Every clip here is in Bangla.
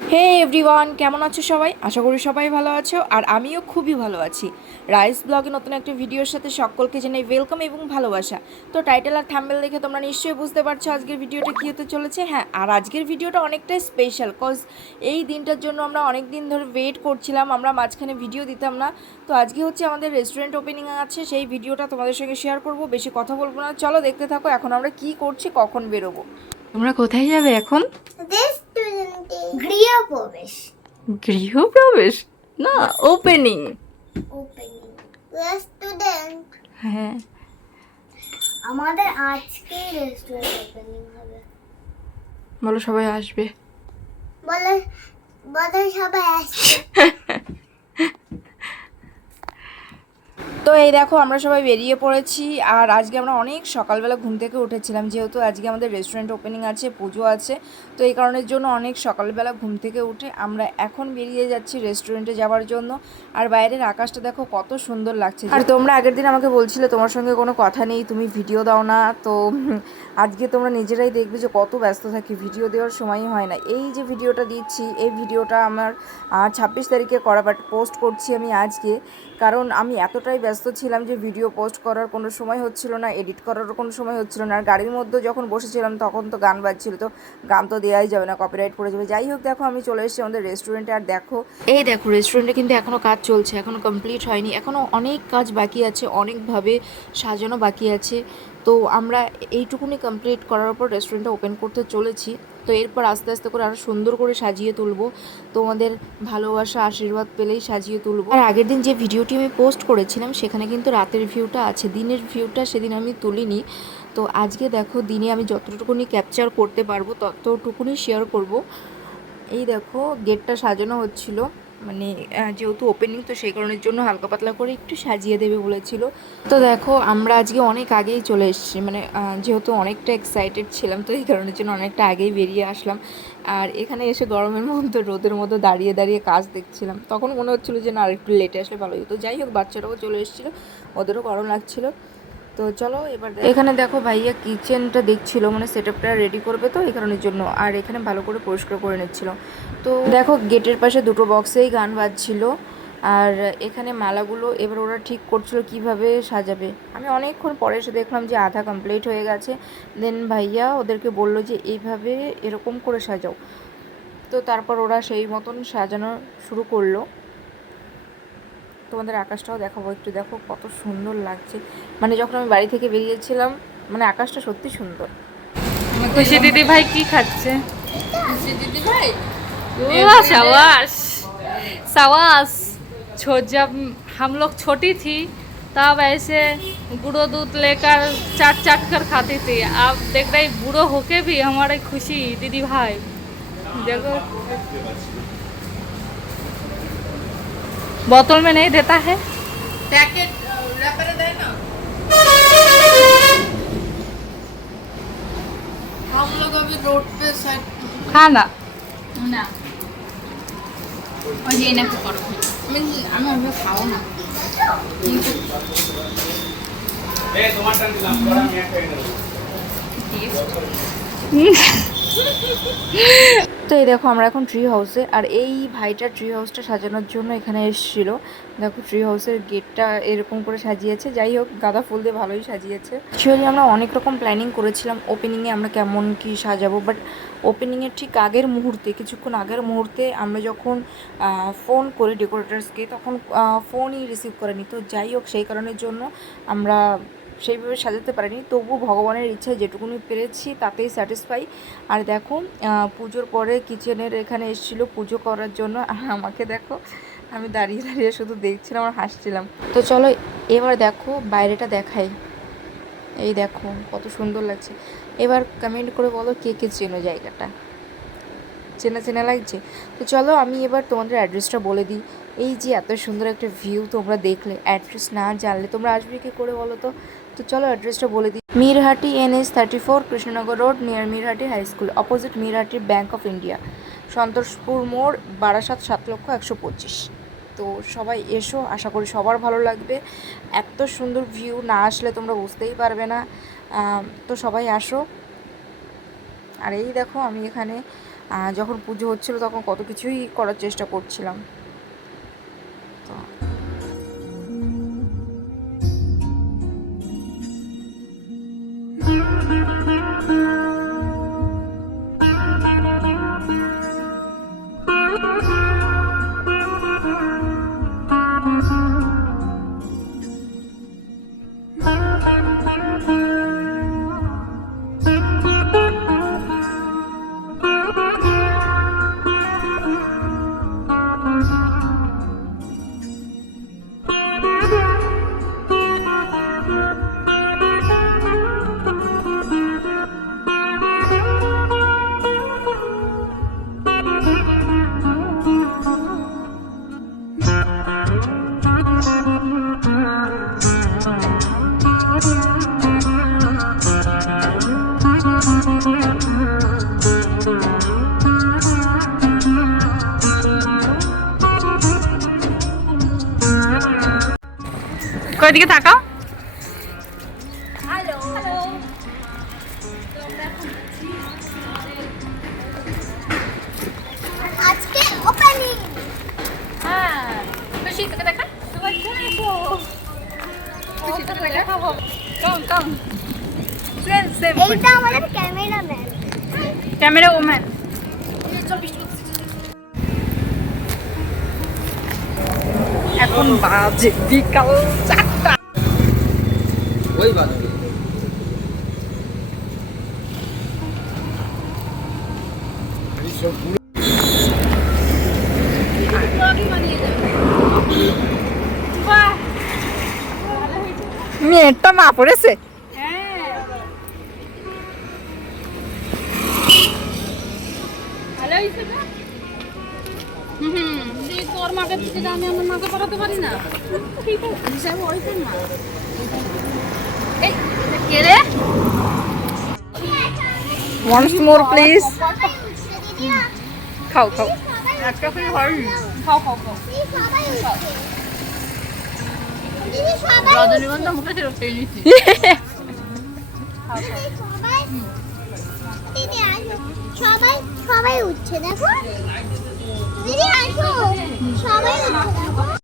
হে এভরিওয়ান কেমন আছো সবাই? আশা করি সবাই ভালো আছো আর আমিও খুবই ভালো আছি। রাইস ব্লগে নতুন একটা ভিডিওর সাথে সকলকে জানাই ওয়েলকাম এবং ভালোবাসা। তো টাইটেল আর থাম্বেল দেখে তোমরা নিশ্চয়ই বুঝতে পারছ আজকের ভিডিওটা কী হতে চলেছে। হ্যাঁ আর আজকের ভিডিওটা অনেকটাই স্পেশাল কজ এই দিনটার জন্য আমরা অনেক দিন ধরে ওয়েট করছিলাম আমরা মাঝখানে ভিডিও দিতাম না। তো আজকে হচ্ছে আমাদের রেস্টুরেন্ট ওপেনিং আছে সেই ভিডিওটা তোমাদের সঙ্গে শেয়ার করব বেশি কথা বলব না। চলো দেখতে থাকো এখন আমরা কি করছি কখন বেরোবো। তোমরা কোথায় যাবে এখন? গৃহপ্রবেশ। গৃহপ্রবেশ? না ওপেনিং ওপেনিং রেস্টুরেন্ট হ্যাঁ। আমাদের আজকে রেস্টুরেন্ট ওপেনিং হবে। বলো সবাই আসবে। বলো বলো সবাই আসছে তো এই দেখো, আমরা সবাই বেরিয়ে পড়েছি। আর আজকে আমরা অনেক সকালবেলা ঘুম থেকে উঠেছিলাম, যেহেতু আজকে আমাদের রেস্টুরেন্ট ওপেনিং আছে, পুজো আছে। তো এই কারণের জন্য অনেক সকালবেলা ঘুম থেকে উঠে আমরা এখন বেরিয়ে যাচ্ছি রেস্টুরেন্টে যাওয়ার জন্য। আর বাইরের আকাশটা দেখো, কত সুন্দর লাগছে। আর তোমরা আগের দিন আমাকে বলছিলে, তোমার সঙ্গে কোনো কথা নেই, তুমি ভিডিও দাও না। তো আজকে তোমরা নিজেরাই দেখবে যে কত ব্যস্ত থাকি ভিডিও দেওয়ার সময়ই হয় না। এই যে ভিডিওটা দিচ্ছি, এই ভিডিওটা আমার ছাব্বিশ তারিখে করা বাট পোস্ট করছি আমি আজকে। কারণ আমি এতটাই ব্যস্ত ছিলাম যে ভিডিও পোস্ট করার কোনো সময় হচ্ছিল না, এডিট করারও কোনো সময় হচ্ছিল না। আর গাড়ির মধ্যে যখন বসেছিলাম তখন তো গান বাজছিল, তো গান তো দেওয়াই যাবে না কপিরাইট পড়ে যাবে। যাই হোক, দেখো, আমি চলে এসেছি আমাদের রেস্টুরেন্টে আর দেখো, এই দেখো রেস্টুরেন্টে কিন্তু এখনও কাজ চলছে এখনও কমপ্লিট হয়নি এখনও অনেক কাজ বাকি আছে, অনেকভাবে সাজানো বাকি আছে। তো আমরা এইটুকুনি কমপ্লিট করার পর রেস্টুরেন্টটা ওপেন করতে চলেছি। তো এরপর আস্তে আস্তে করে আরও সুন্দর করে সাজিয়ে তুলবো। তোমাদের ভালোবাসা, আশীর্বাদ পেলেই সাজিয়ে তুলবো। আর আগের দিন যে ভিডিওটি আমি পোস্ট করেছিলাম, সেখানে কিন্তু রাতের ভিউটা আছে, দিনের ভিউটা সেদিন আমি তুলিনি। তো আজকে দেখো, দিনে আমি যতটুকুনি ক্যাপচার করতে পারব, ততটুকুনি শেয়ার করব। এই দেখো, গেটটা সাজানো হচ্ছিল। মানে যেহেতু ওপেনিং তো সেই কারণের জন্য হালকা পাতলা করে একটু সাজিয়ে দেবে বলেছিল। তো দেখো, আমরা আজকে অনেক আগেই চলে এসেছি মানে যেহেতু অনেকটা এক্সাইটেড ছিলাম, তো এই কারণের জন্য অনেকটা আগেই বেরিয়ে আসলাম। আর এখানে এসে গরমের মধ্যে, রোদের মধ্যে দাঁড়িয়ে দাঁড়িয়ে কাজ দেখছিলাম। তখন মনে হচ্ছিল যে, না, আর একটু লেটে আসলে ভালো হতো। যাই হোক, বাচ্চারাও চলে এসেছিল, ওদেরও গরম লাগছিল। তো চলো এবার এখানে দেখো ভাইয়া কিচেনটা দেখছিল মানে সেট রেডি করবে তো, এই কারণের জন্য। আর এখানে ভালো করে পরিষ্কার করে নিচ্ছিল। তো দেখো গেটের পাশে দুটো বক্সেই গান বাজছিল। আর এখানে মালাগুলো এবার ওরা ঠিক করছিল কীভাবে সাজাবে। আমি অনেকক্ষণ পরে এসে দেখলাম যে আধা কমপ্লিট হয়ে গেছে। দেন ভাইয়া ওদেরকে বলল যে, এইভাবে এরকম করে সাজাও। তো তারপর ওরা সেই মতন সাজানো শুরু করল। তোমাদের আকাশটাও দেখাবো। একটু দেখো কত সুন্দর লাগছে। মানে যখন আমি বাড়ি থেকে বেরিয়েছিলাম মানে আকাশটা সত্যি সুন্দর। খুশি দিদি ভাই কি খাচ্ছে? খুশি দিদি ভাই সাবাস। সাবাস। जब हम लोग छोटी थी तब ऐसे गुड़ो दूध लेकर चाट चाट कर खाती थी अब देख रही बूढ़ो होके भी हमारे खुशी दीदी भाई देखो बोतल में नहीं देता है हम लोग अभी रोड पे साइड खाना না ওই যে এনে করো আমি আমি ওভাবে খাও না কিন্তু তো এই দেখো, আমরা এখন ট্রি হাউসে আর এই ভাইটা ট্রি হাউসটা সাজানোর জন্য এখানে এসেছিল। দেখো ট্রি হাউসের গেটটা এরকম করে সাজিয়েছে। যাই হোক, গাঁদা ফুল দিয়ে ভালোই সাজিয়েছে। অ্যাকচুয়ালি আমরা অনেক রকম প্ল্যানিং করেছিলাম ওপেনিংয়ে আমরা কেমন কি সাজাবো বাট ওপেনিংয়ের ঠিক আগের মুহূর্তে, কিছুক্ষণ আগের মুহূর্তে আমরা যখন ফোন করি ডেকোরেটার্সকে তখন ফোনই রিসিভ করেনি। তো যাই হোক, সেই কারণের জন্য আমরা সেইভাবে সাজাতে পারিনি। তবু ভগবানের ইচ্ছায় যেটুকুনি পেরেছি তাতেই স্যাটিসফাই আর দেখো পুজোর পরে কিচেনের এখানে এসেছিল পুজো করার জন্য। আর আমাকে দেখো, আমি দাঁড়িয়ে দাঁড়িয়ে শুধু দেখছিলাম আর হাসছিলাম। তো চলো, এবার দেখো বাইরেটা দেখাই। এই দেখো, কত সুন্দর লাগছে। এবার কমেন্ট করে বলো কে কে চেনো জায়গাটা। চেনা চেনা লাগছে? তো চলো, আমি এবার তোমাদের অ্যাড্রেসটা বলে দিই। এই যে এত সুন্দর একটা ভিউ তোমরা দেখলে অ্যাড্রেস না জানলে তোমরা আসবে কি করে বলো তো? তো চলো অ্যাড্রেসটা বলে দিই। Mirhati NS thirty four Krishnanagar road near Mirhati high school opposite Mirhati bank of India Santoshpur মোড় বারাসাত সাত লক্ষ একশো পঁচিশ। তো সবাই এসো, আশা করি সবার ভালো লাগবে। এত সুন্দর ভিউ না আসলে তোমরা বুঝতেই পারবে না। তো সবাই আসো। আর এই দেখো আমি এখানে যখন পুজো হচ্ছিল তখন কত কিছুই করার চেষ্টা করছিলাম। কই দিকে তাকাও আজকে ওপেনিং হ্যাঁ খুশি তোকে দেখা খুশি তোকে দেখাবো কম কম সেম সেম এইটা আমাদের ক্যামেরাম্যান ক্যামেরা ওম্যান এখন বাজে বিকাল চারটা। ওই বাজে মেয়েটা মা পড়েছে? মাকে দিতে দাও, আমি আমার মাকে পড়াতে পারি না। ঠিক আছে হিসাবে কে রে ওয়ান্স মোর প্লিজ খাও খাও রজনীগন্ধা মুখে নিচ্ছি সবাই সবাই উঠছে দেখো। 一定要跳跳完就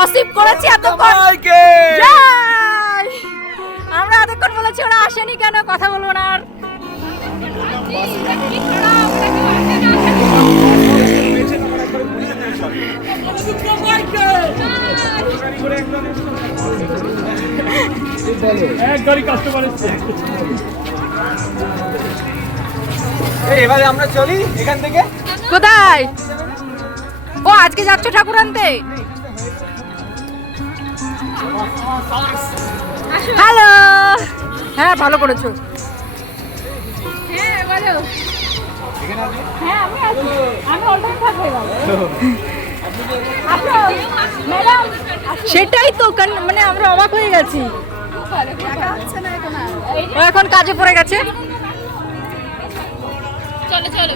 গসিপ করেছি এতক্ষণ! আমরা এতক্ষণ বলেছি ওরা আসেনি কেন? কথা বলব না আর। এবারে আমরা চলি এখান থেকে। কোথায়? ও আজকে যাচ্ছ ঠাকুর আনতে? হ্যালো হ্যাঁ ভালো করেছ। হ্যাঁ বলো। হ্যাঁ আমি আছি। আমি অল থাকব ম্যাডাম সেটাই তো মানে আমরা অবাক হয়ে গেছি। ও এখন কাজে পড়ে গেছে। চলো চলো।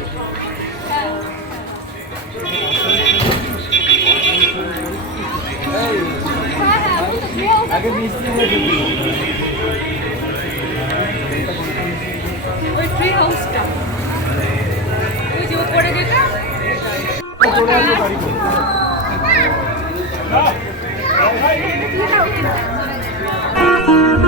আগে মিষ্টি। ওই ট্রি হাউসটা ওই যে উপরে যেটা Thank